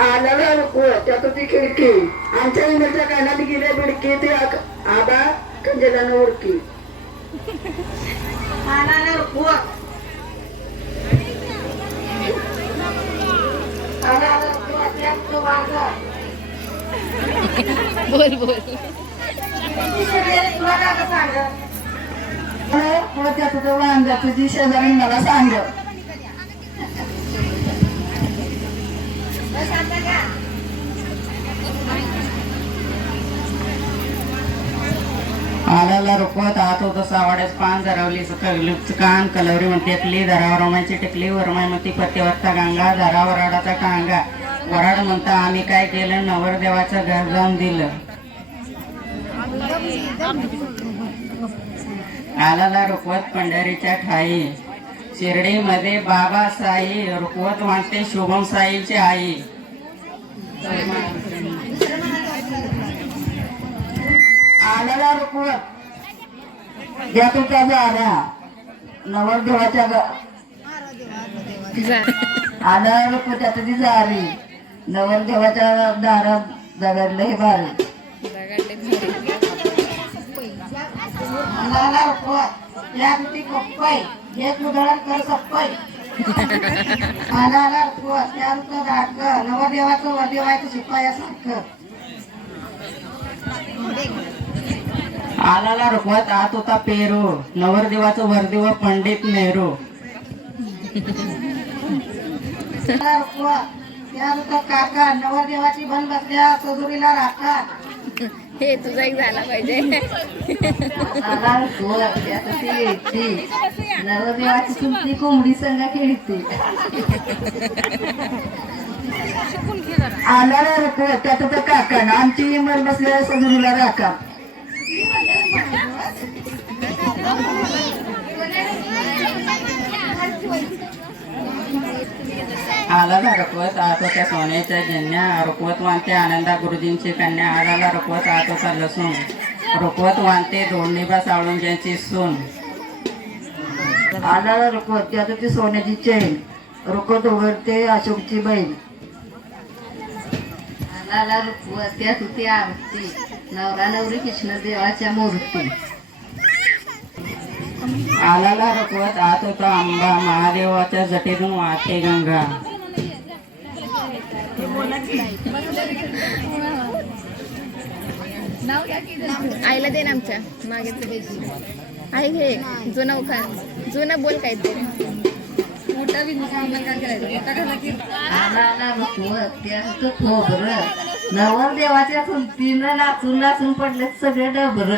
आल्याला त्यात ती खिडकी आमच्या कानात गेले बिडकी ते आबा कंजेलानं उडकी आल्याला नको त्यात बोल बोल त्यात तुझी शेजारी मला सांग आल्याला रुखवत आत होत सावाड्यास पान धरावली कगलीच कान कलवरी म्हणते टेकली धरावर रोमांची टेकली वरमाय म्हणती पत्यवत्ता गंगा धरा वराडाचा टांगा वराड म्हणता आम्ही काय केलं? नवरदेवाचं घर जाऊन दिलं. आल्याला रुखवत पंढरीच्या ठाई. शिर्डीमध्ये बाबा साई रुकवत म्हणते शुभम साईची आई. आलेला रुकवत. या तुमच्या ज्या आल्या. नवरदेवाच्या आल्या जा आल्याला रुकवत त्यात ती झाली नवरदेवाच्या दारात दगडलं हे भारी. आलेला रुकवत. या ती कप्पई कर दाटक शिपायासारखं. आलाला रुकवत आत होता पेरू नवरदेवाचं वरदेव पंडित नेहरू. आल्याला रुकवत त्या रुकवत काका नवरदेवाची बन बसल्या सजुरीला राखा. हे तुझा एक झाला पाहिजे. आला कोंबडी संघ खेळते. आला रुकवत त्यात तर काका आमची इमल बसलेल्या सजुरीला राका आलाला रुकवत आत होत्या सोन्याच्या जन्या रुकवत वानते आनंदा गुरुजींची कन्या आलाला रुकवत आत होता लसूण रुकवत वानते दोंडीबा सावळुंजांची सून. आल्याला रुकवत त्यात ती सोन्याची चैन रुकवत उघडते अशोकची बहीण. आल्याला रुकवत त्यात होती आरती नवरा नवरी कृष्णदेवाच्या मूर्ती. आलाला रुकवत आत होता आंबा महादेवाच्या जटेतून वाहते गंगा. आईला दे ना आमच्या. मागे आई घे. जुना उखा जुना बोल काहीतरी आल्याला रुकवत त्यात खोबरं नवर देवाच्या सुलतीनं नाचून नाचून पडले सगळे डबर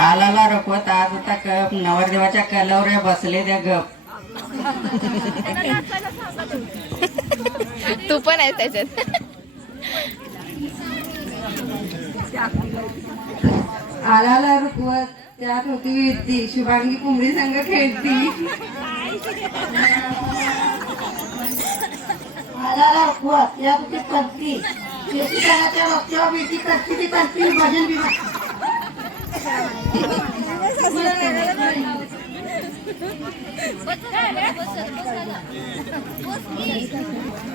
आलाला रुकवत आत होता कप नवरदेवाच्या कलवऱ्या बसले त्या गप. तू पण आहे त्याच्यात. आल्याला रुकवत त्यात होती ती शुभांगी कुंबडी संघ खेळती. आल्याला रुकवत त्यात होती पत्ती शेतीकाराच्या रस्त्यावर बेटी करती ती करती. भजन बिभजन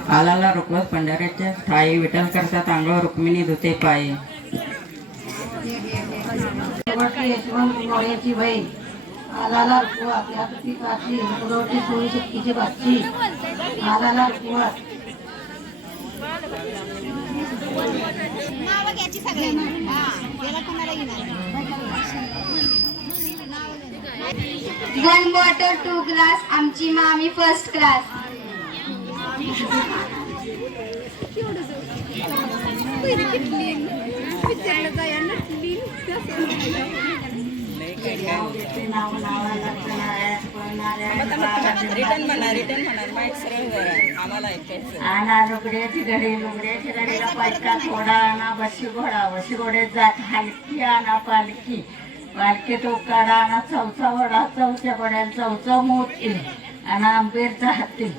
आलाला रुकवत पंढऱ्याच्या ठाई विठ्ठल करतात अंगावर रुक्मिणी धुते पायी. यशवंत मोर्याची बहीण. आलाला रुकवत त्यात होती काशी मुलवटी सोळी शक्तीची बाची आलाला रुकवत वन बॉटल टू ग्लास आमची मामी फर्स्ट क्लास आणा लुगड्याची घडी लुगड्याची घडीला आणा बशी घोडा बशी घोडे जात हलकी आणा पालखी. पालखी तो काढा आणा चौचा वडा चौच्या पड्याला चौचा मोती. आणि आंबेरचा हत्ती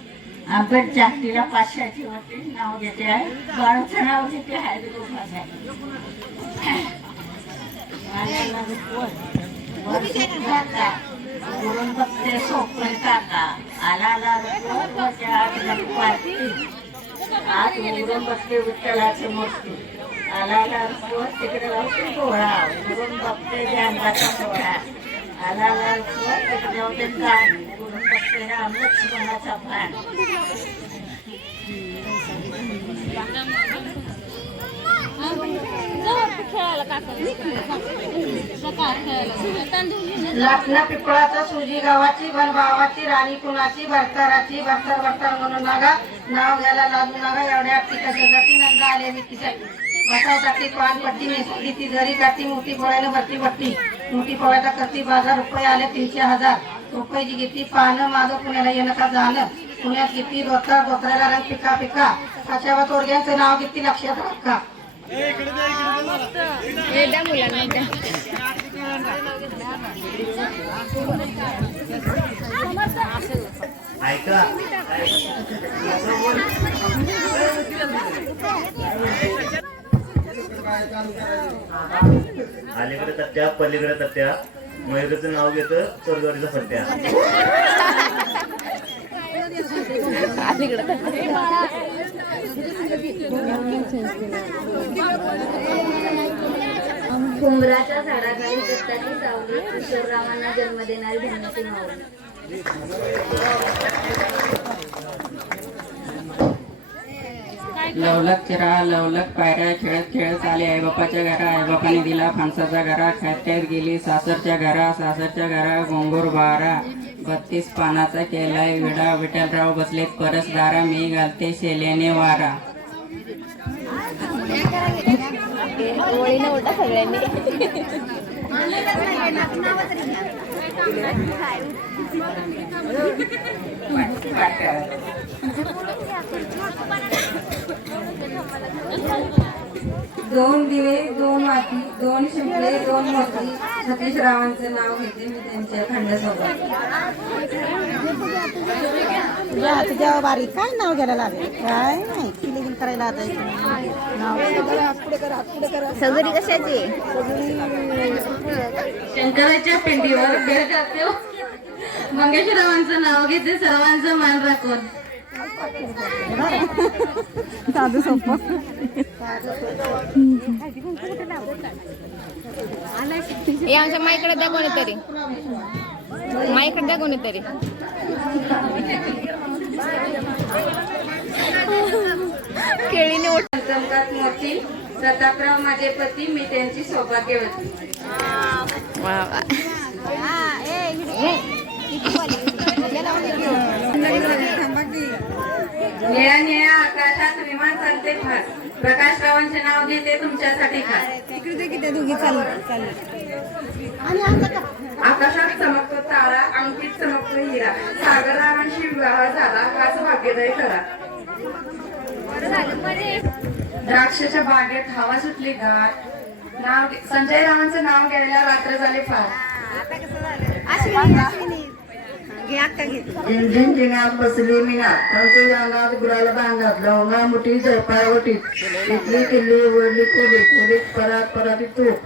आंबेरच्या हत्तीला पाचशाची होती नाव देते आहे. बाळूचं नाव देते आहे बघते सोपे काका आला आला आत उघडून बघते विठ्ठलाची मूर्ती. आला आला तिकडे लावते पोहळा उघडून बघते जानबाचा पोहळा आला आला तिकडे लावते कान उघडून बघते राम लक्ष्मणाचा भान लखना पिपळाचा सुजी गावाची बनभावाची राणी कुणाची भरताराची भरतार भरतार म्हणून नागा. नाव घ्यायला लागू नागा एवढ्या कशासाठी नंदा आले मी तिसाठी पान पट्टी नेसली ती जरी काठी मोठी पोळ्याला भरती पट्टी. मोठी पोळ्याला करती बाजार रुपये आले तीनशे हजार. रुपयाची घेतली पानं माझं पुण्याला येणं का जाणं पुण्यात किती धोतर धोत्र्याला रंग पिका पिका अशा तोरग्यांचं नाव किती लक्षात राखा? ऐका. अलीकडे तट्ट्या पलीकडे तट्ट्या मयुराचं नाव घेतं चोरगवारीचा फट्ट्या डोंगराच्या झाडाखाली दत्ताची सावली किशोररावांना जन्म देणारी धन्याची माऊली लवलक चिरा लवलक पायऱ्या खेळत खेळत आले. आईबापाच्या घरा आईबापाने दिला फांसाचा घरा. खात्यात गेली सासरच्या घरा सासरच्या घरा. गोंगूर बारा. बत्तीस पानाचा केलाय विडा. विठ्ठलराव बसलेत परसदारा मी घालते शेल्याने वारा. सगळ्यांनी दोन दिवे दोन माती दोन शिंपले दोन मोती. सतीश रावांचं नाव घेते मी त्यांच्या खंडासोबत तुझ्या तुझ्या बारी काय नाव घ्यायला लागेल? काय नाही ती लगीन करायला आता. नाव सजरी कशाची? शंकराच्या पिंडीवर बेल जाते मंगेशरावांचं नाव घेते सर्वांचं मान राखून. साधं सोपं. हे आमच्या माईकडे द्या कोणीतरी. माईकडे द्या कोणीतरी. केळीने चमकात मोठी प्रतापराव माझे पती मी त्यांची सौभाग्यवती वा वा. निळ्या निळ्या आकाशात विमान चालते खास प्रकाशरावांचे नाव घेते तुमच्यासाठी खास आकाशात चमकतो तारा अंकित चमकतो हिरा. सागररावांशी विवाह झाला हाच भाग्यदायी करा द्राक्षाच्या बागेत हवा सुटली गार. नाव संजय रावांचं नाव घ्यायला रात्र झाले फार. घे झिंझिन जिन्यात बसली मीना त्यांच्या अंगात गुलाल बांधत लवंगा मुठी जयपावटीत इथली किल्ली उघडली खोली खोलीत परात पराती तूप.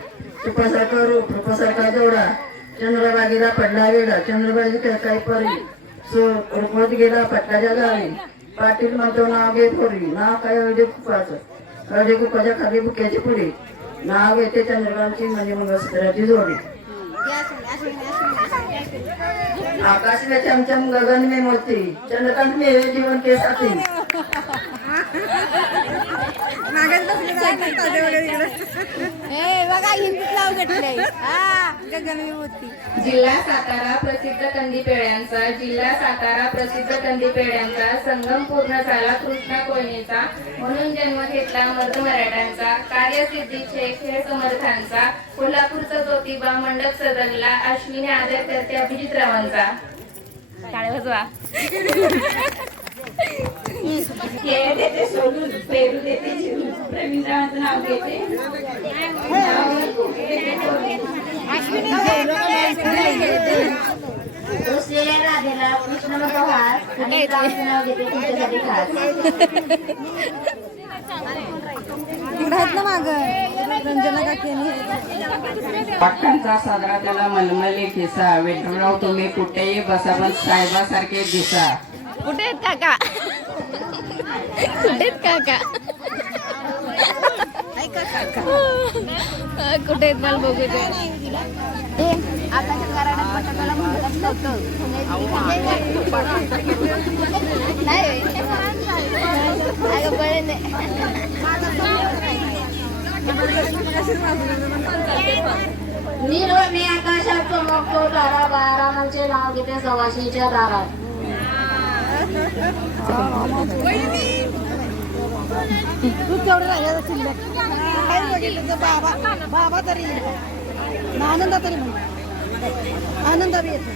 तुपासारखा रूप रूपासारखा जोडा चंद्रबागेला पडला वेडा चंद्रबागी काही परी. सो रुपवत गेला पटलाच्या गावी. पाटील म्हणतो नाव घे पोरी. नाव काय? हळदी कुपाचं. अर्धे कुपाच्या खाली बुक्याची पुडी नाव येते चंद्रकांतची म्हणजे मंगळसूत्राची जोडी. आकाश में चमचम गगन में मोती. चंद्रकांत में जीवन के साथी बसले बघा हिंदीत नाव घेतलंय. हा जिल्हा सातारा प्रसिद्ध कंदी पेढ्यांचा जिल्हा सातारा प्रसिद्ध कंदी पेढ्यांचा संगम पूर्ण झाला कृष्णा कोयनेचा म्हणून जन्म घेतला मर्द मराठ्यांचा. कार्यसिद्धीचे खेळ समर्थांचा. कोल्हापूरचा ज्योतिबा मंडप सदनला अश्विनी आदर करते अभिजित रावांचा. टाळे वाजवा देते सोडून पेरू देते शिवून प्रवीण नाव घेते बसलेल्या राधेला कृष्ण आणि नाव घेते तुमच्यासाठी खास पाटणचा साजरा त्याला मलमली किसा विठुराव तुम्ही कुठेही बसा पण साहेबासारखे दिसा. कुठे आहेत काका? कुठे आहेत काका. कुठे आहेत मला बघू दे. निर्वणी आकाशात चमकतो तारा बारामाचे नाव घेते सवाशीच्या दारात. तू तेवढं राहिलं शिल्लक काही बघितलं तर बाबा बाबा तरी येईल. आनंदा तरी म्हणतो आनंदा बी येतो.